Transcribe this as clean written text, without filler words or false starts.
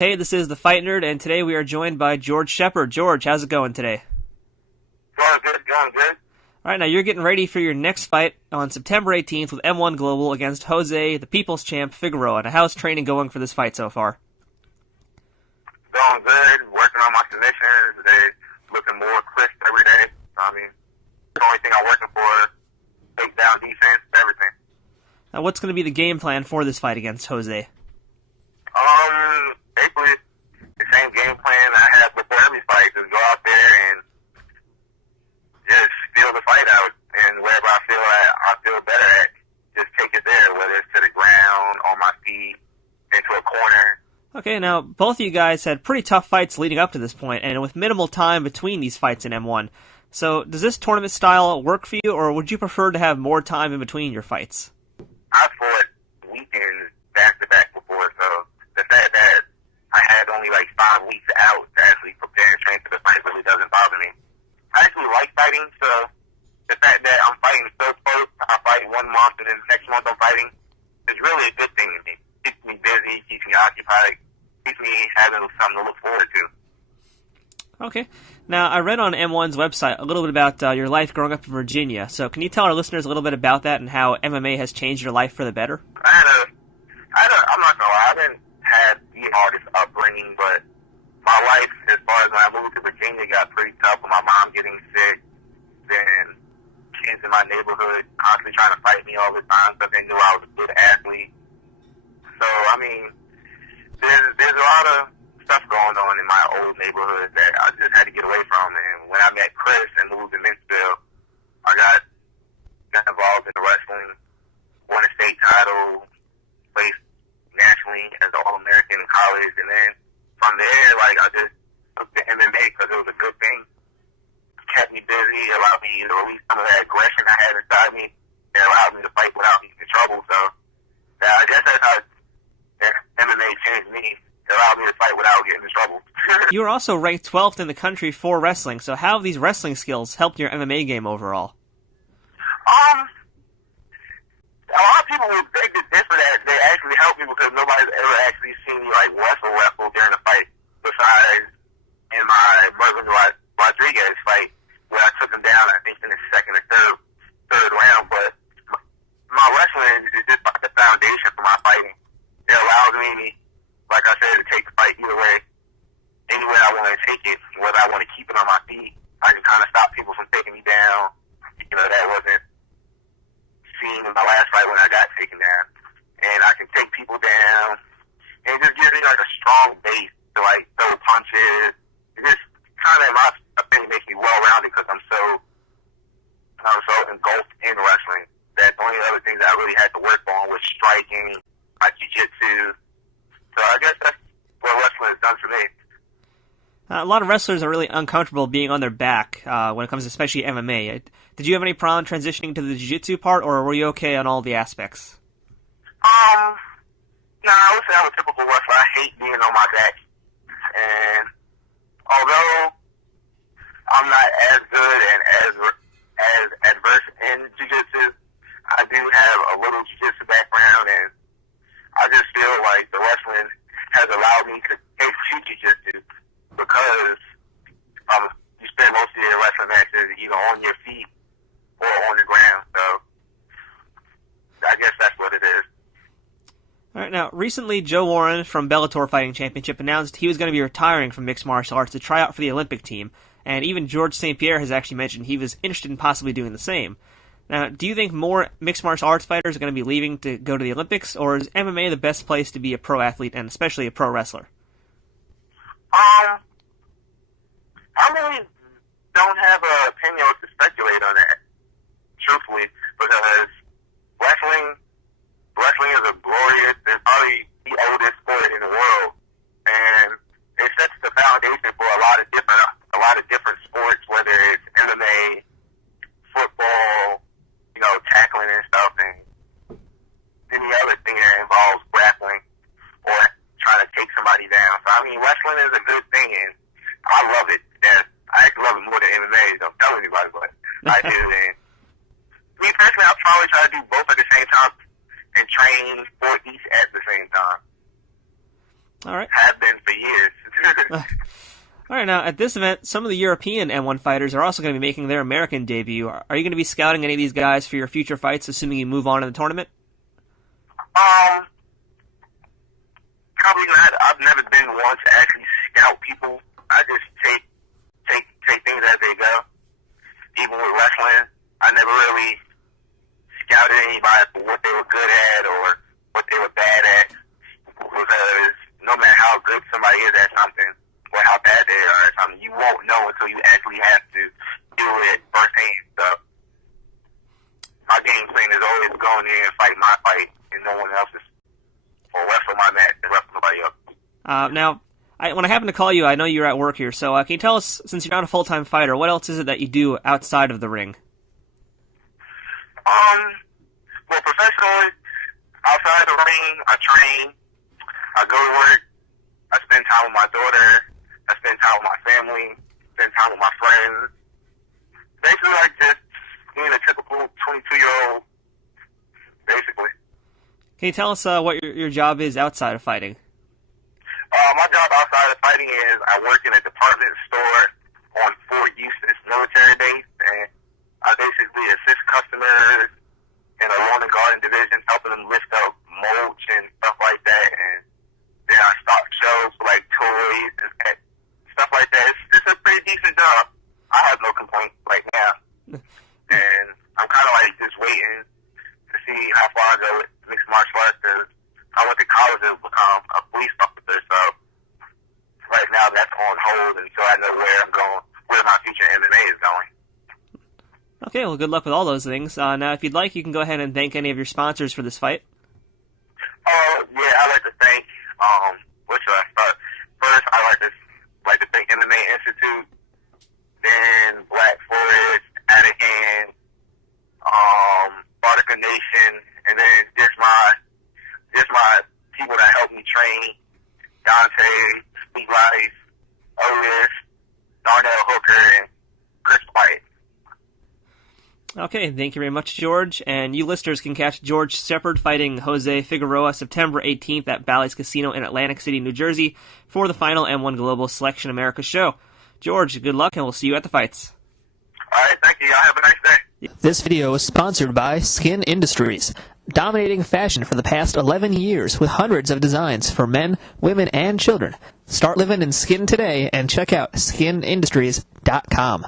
Hey, this is the Fight Nerd, and today we are joined by George Sheppard. George, how's it going today? Going good, going good. All right, now you're getting ready for your next fight on September 18th with M-1 Global against Jose, the People's Champ, Figueroa. Now, how's training going for this fight so far? Going good, working on my submissions. They're looking more crisp every day. The only thing I'm working for, takedown defense, everything. Now, what's going to be the game plan for this fight against Jose? Basically, the same game plan I had before every fight. Just go out there and just feel the fight out. And wherever I feel better at, just take it there, whether it's to the ground, on my feet, into a corner. Okay, now, both of you guys had pretty tough fights leading up to this point, and with minimal time between these fights in M1. So, does this tournament style work for you, or would you prefer to have more time in between your fights? I fought weekends back-to-back before, so the fact that I had only like 5 weeks out to actually prepare and train for the fight really doesn't bother me. I actually like fighting, so the fact that I'm fighting so close, I fight 1 month and then the next month I'm fighting, is really a good thing to me. Keeps me busy, keeps me occupied, keeps me having something to look forward to. Okay. Now, I read on M1's website a little bit about your life growing up in Virginia, so can you tell our listeners a little bit about that and how MMA has changed your life for the better? I'm not gonna lie, I didn't have the hardest upbringing, but my life, as far as when I moved to Virginia, got pretty tough with my mom getting sick, then kids in my neighborhood constantly trying to fight me all the time, but they knew I was a good athlete. So, there's a lot of stuff going on in my old neighborhood that I just had to get away from. And when I met Chris and moved to Mentsville, I got involved in the wrestling, won a state title, placed nationally as an All-American in college, and then from there, I just took the MMA because it was a good thing. It kept me busy, it allowed me to release some of that aggression I had inside me. It allowed me to fight without getting in trouble. So I guess that's how MMA changed me. It allowed me to fight without getting in trouble. You were also ranked 12th in the country for wrestling, so how have these wrestling skills helped your MMA game overall? A lot of people would beg to differ that they actually helped me because nobody's ever actually seen me wrestle during a fight besides in my Mervin Rodriguez fight where I took him down, I think, in the second or third round. But my wrestling is just like the foundation for my fighting. It allows me, like I said, to take the fight either way, any way I want to take it, whether I want to keep it on my feet. I can kind of stop people from taking me down. That wasn't seen in my last fight when I got taken down. And I can take people down. And it just gives me a strong base to throw punches. It just kind of, in my opinion, makes me well-rounded because I'm so engulfed in wrestling that the only other things that I really had to work on was striking, my jiu-jitsu. So I guess that's what wrestling has done for me. A lot of wrestlers are really uncomfortable being on their back when it comes to especially MMA. Did you have any problem transitioning to the jiu-jitsu part, or were you okay on all the aspects? No, I would say I'm a typical wrestler. I hate being on my back. And although I'm not as good and as adverse in jiu-jitsu, I do have a little jiu-jitsu background, and I just feel like the wrestling has allowed me to take to jiu-jitsu because you spend most of your wrestling matches either on your feet or on the ground. So I guess that's what it is. All right, now, recently Joe Warren from Bellator Fighting Championship announced he was going to be retiring from mixed martial arts to try out for the Olympic team, and even George St. Pierre has actually mentioned he was interested in possibly doing the same. Now, do you think more mixed martial arts fighters are going to be leaving to go to the Olympics, or is MMA the best place to be a pro athlete and especially a pro wrestler? I really don't have an opinion to speculate on that, truthfully, because wrestling is a glorious, it's probably the oldest sport in the world, and it sets the foundation for a lot of different sports, whether it's MMA, football, tackling and stuff, and any other thing that involves grappling or trying to take somebody down. So wrestling is a good thing, and I love it. And I actually love it more than MMA. Don't tell anybody, but I do. And me personally, I'll probably try to do both at the same time and train for each at the same time. All right. Have been for years. All right, now, at this event, some of the European M1 fighters are also going to be making their American debut. Are you going to be scouting any of these guys for your future fights, assuming you move on in the tournament? Probably not. I've never been one to actually scout people. I just take things as they go. Even with wrestling, I never really scouted anybody for what they were good at or what they were bad at, because no matter how good somebody is at something or how bad they are at something, you won't know until you actually have to do it firsthand. So my game plan is always going in and fight my fight and no one else's, or wrestle my match and wrestle nobody else. Now, when I happen to call you, I know you're at work here, so can you tell us, since you're not a full-time fighter, what else is it that you do outside of the ring? Well, professionally, outside the ring, I train, I go to work, I spend time with my daughter, I spend time with my family, spend time with my friends. Basically, like just being a typical 22-year-old, basically. Can you tell us what your job is outside of fighting? My job outside of fighting is I work in a department store on Fort Eustis military base, and I basically assist customers in a lawn and garden division, helping them lift up mulch and stuff like that, and then I stock shows for like toys and stuff like that. It's a pretty decent job. I have no complaints right now, and I'm kind of like just waiting to see how far I go with mixed martial arts, because I went to college to become a police officer, so right now that's on hold until I know where I'm going, where my future MMA is going. Okay, well, good luck with all those things. Now, if you'd like, you can go ahead and thank any of your sponsors for this fight. Yeah, I'd like to thank, where should I start? First, I'd like to thank MMA Institute, then Black Forest, Anahan, Bartica Nation, and then just my people that helped me train, Dante, Sweet Life, Otis, Darnell Hooker, and Chris White. Okay, thank you very much, George. And you listeners can catch George Sheppard fighting Jose Figueroa September 18th at Bally's Casino in Atlantic City, New Jersey for the final M1 Global Selection America show. George, good luck, and we'll see you at the fights. All right, thank you. Y'all have a nice day. This video is sponsored by Skin Industries, dominating fashion for the past 11 years with hundreds of designs for men, women, and children. Start living in skin today and check out skinindustries.com.